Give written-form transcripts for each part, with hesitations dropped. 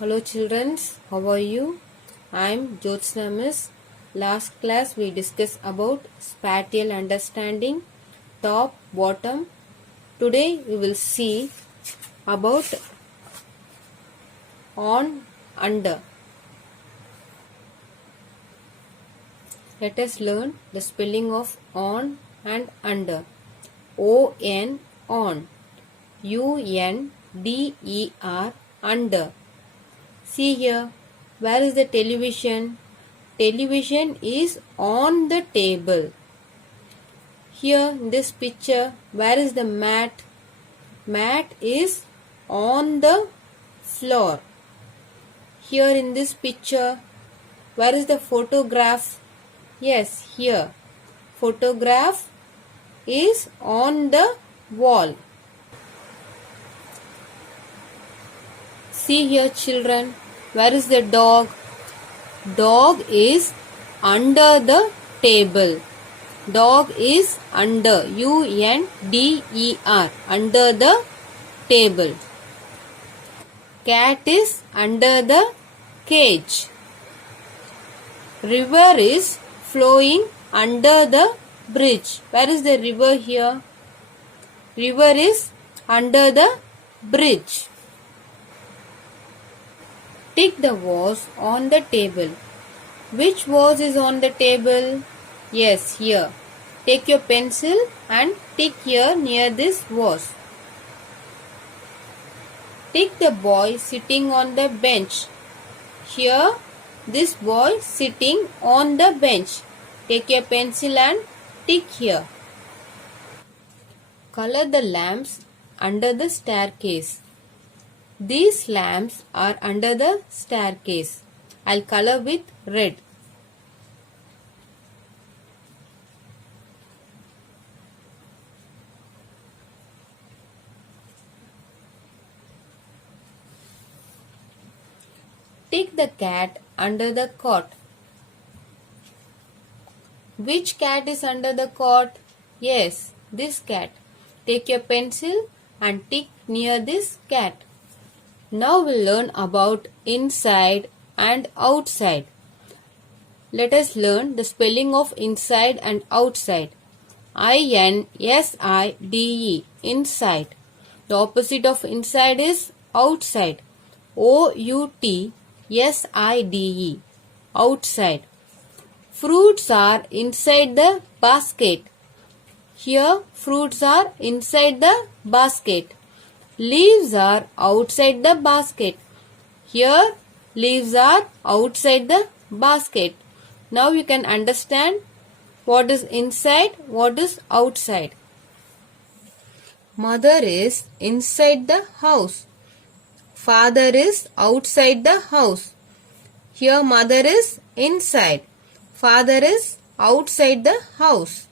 Hello children, how are you? I am Jyotsna Miss. Last class we discussed about spatial understanding, top, bottom. Today we will see about on, under. Let us learn the spelling of on and under. O-N, on. U-N-D-E-R, under. See here, where is the television? Television is on the table. Here in this picture, where is the mat? Mat is on the floor. Here in this picture, where is the photograph? Yes, here. Photograph is on the wall. See here children, where is the dog? Dog is under the table. Dog is under, U-N-D-E-R, under the table. Cat is under the cage. River is flowing under the bridge. Where is the river here? River is under the bridge. Tick the vase on the table. Which vase is on the table? Yes, here. Take your pencil and tick here near this vase. Tick the boy sitting on the bench. Here, this boy sitting on the bench. Take your pencil and tick here. Color the lamps under the staircase. These lamps are under the staircase. I'll color with red. Tick the cat under the cot. Which cat is under the cot? Yes, this cat. Take your pencil and tick near this cat. Now we'll learn about inside and outside. Let us learn the spelling of inside and outside. I-N-S-I-D-E, inside. The opposite of inside is outside. O-U-T-S-I-D-E, outside. Fruits are inside the basket. Here fruits are inside the basket. Leaves are outside the basket. Here leaves are outside the basket. Now you can understand what is inside, what is outside. Mother is inside the house. Father is outside the house. Here mother is inside. Father is outside the house.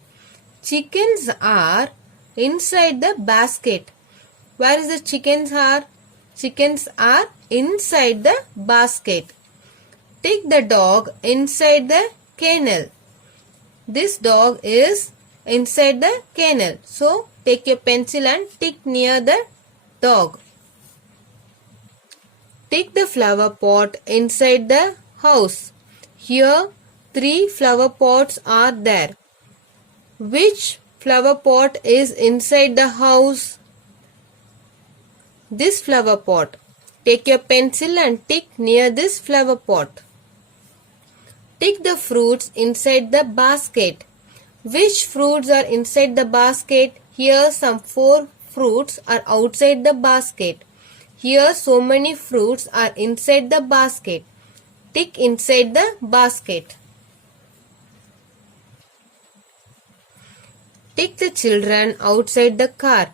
Chickens are inside the basket. Where is the chickens are? Chickens are inside the basket. Take the dog inside the kennel. This dog is inside the kennel. So, take your pencil and tick near the dog. Take the flower pot inside the house. Here, 3 flower pots are there. Which flower pot is inside the house? This flower pot. Take your pencil and tick near this flower pot. Tick the fruits inside the basket. Which fruits are inside the basket? Here some 4 fruits are outside the basket. Here so many fruits are inside the basket. Tick inside the basket. Tick the children outside the cart.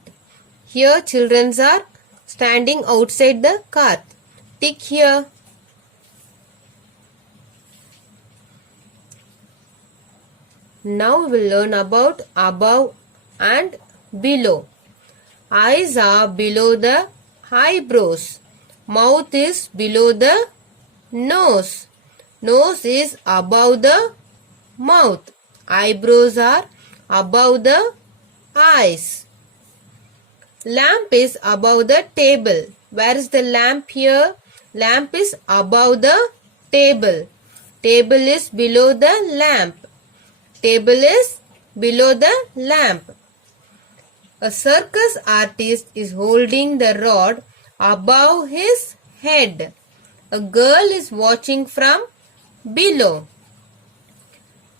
Here children are standing outside the cart. Tick here. Now we'll learn about above and below. Eyes are below the eyebrows. Mouth is below the nose. Nose is above the mouth. Eyebrows are above the eyes. Lamp is above the table. Where is the lamp here? Lamp is above the table. Table is below the lamp. Table is below the lamp. A circus artist is holding the rod above his head. A girl is watching from below.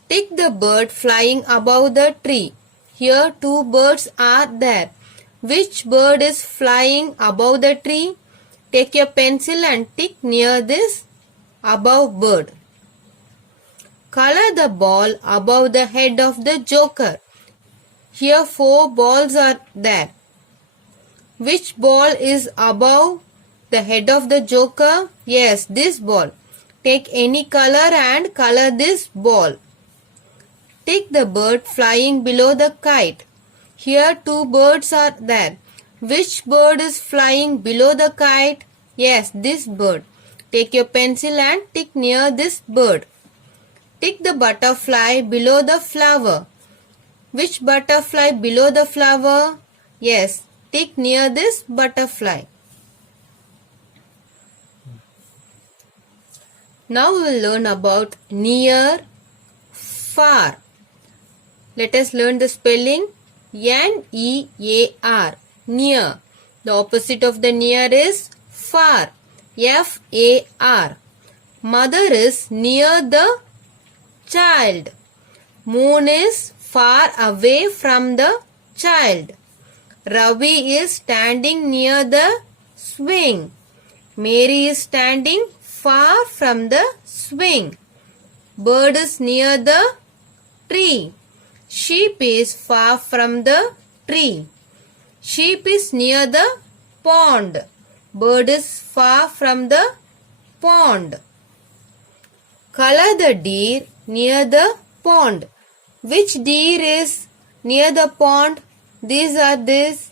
Take the bird flying above the tree. Here two birds are there. Which bird is flying above the tree? Take your pencil and tick near this above bird. Color the ball above the head of the joker. Here four balls are there. Which ball is above the head of the joker? Yes, this ball. Take any color and color this ball. Take the bird flying below the kite. Here two birds are there. Which bird is flying below the kite? Yes, this bird. Take your pencil and tick near this bird. Tick the butterfly below the flower. Which butterfly below the flower? Yes, tick near this butterfly. Now we will learn about near, far. Let us learn the spelling. N-E-A-R, near. The opposite of the near is far. F-A-R. Mother is near the child. Moon is far away from the child. Ravi is standing near the swing. Mary is standing far from the swing. Bird is near the tree. Sheep is far from the tree. Sheep is near the pond. Bird is far from the pond. Color the deer near the pond. Which deer is near the pond? These are this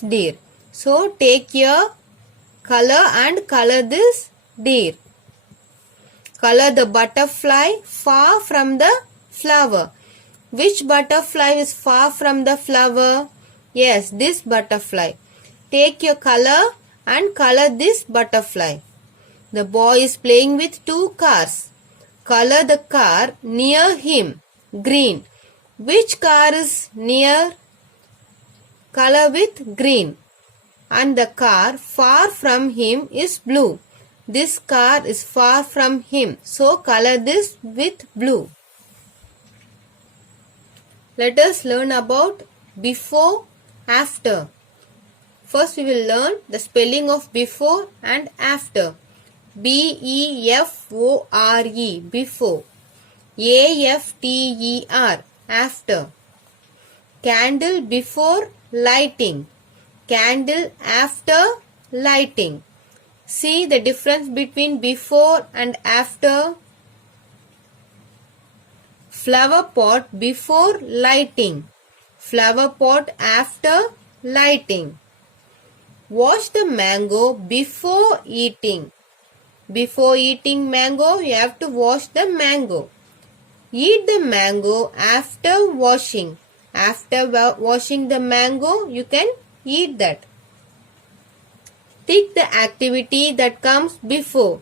deer. So take your color and color this deer. Color the butterfly far from the flower. Which butterfly is far from the flower? Yes, this butterfly. Take your color and color this butterfly. The boy is playing with two cars. Color the car near him. Green. Which car is near? Color with green. And the car far from him is blue. This car is far from him. So color this with blue. Let us learn about before, after. First we will learn the spelling of before and after. B-E-F-O-R-E, before. A-F-T-E-R, after. Candle before lighting. Candle after lighting. See the difference between before and after. Flower pot before lighting. Flower pot after lighting. Wash the mango before eating. Before eating mango, you have to wash the mango. Eat the mango after washing. After washing the mango, you can eat that. Tick the activity that comes before.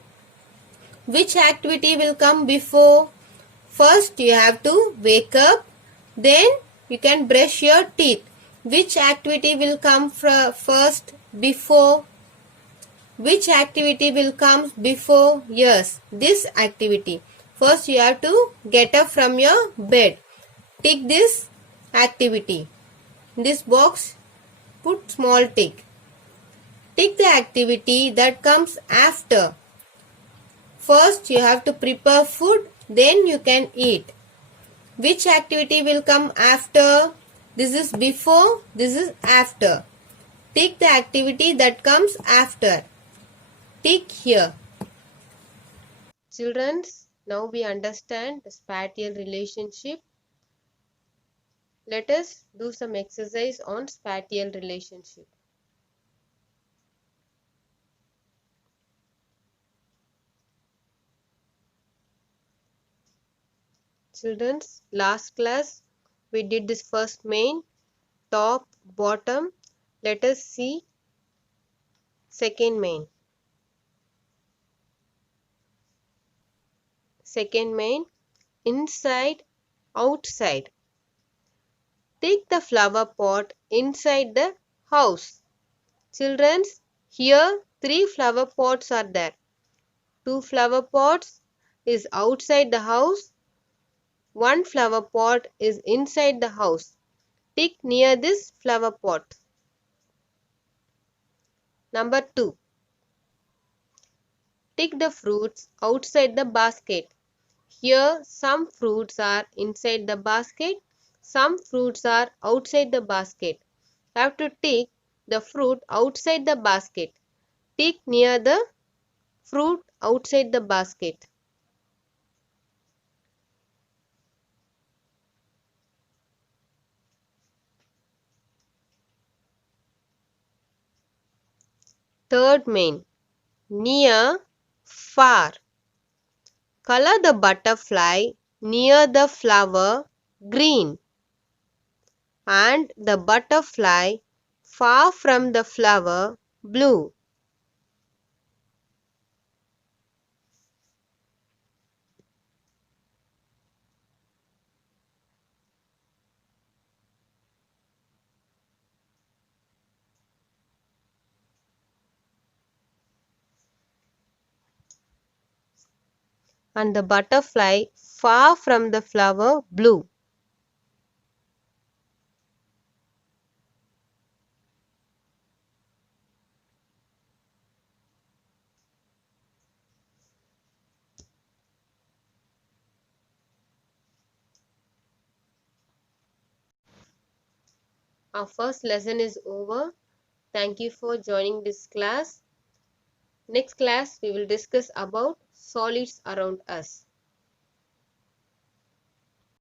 Which activity will come before? First, you have to wake up. Then, you can brush your teeth. Which activity will come first before? Which activity will come before? Yes, this activity. First, you have to get up from your bed. Tick this activity. In this box, put small tick. Tick the activity that comes after. First, you have to prepare food, then you can eat. Which activity will come after? This is before, this is after. Tick the activity that comes after. Tick here. Children, now we understand the spatial relationship. Let us do some exercise on spatial relationship. Children, last class we did this first main, top, bottom. Let us see second main. Second main, inside, outside. Take the flower pot inside the house. Children, here 3 flower pots are there. 2 flower pots is outside the house. 1 flower pot is inside the house. Tick near this flower pot. Number 2. Tick the fruits outside the basket. Here some fruits are inside the basket, some fruits are outside the basket. You have to tick the fruit outside the basket. Tick near the fruit outside the basket. Third main, near, far. Color the butterfly near the flower green and the butterfly far from the flower blue. And the butterfly far from the flower blue. Our first lesson is over. Thank you for joining this class. Next class we will discuss about solids around us.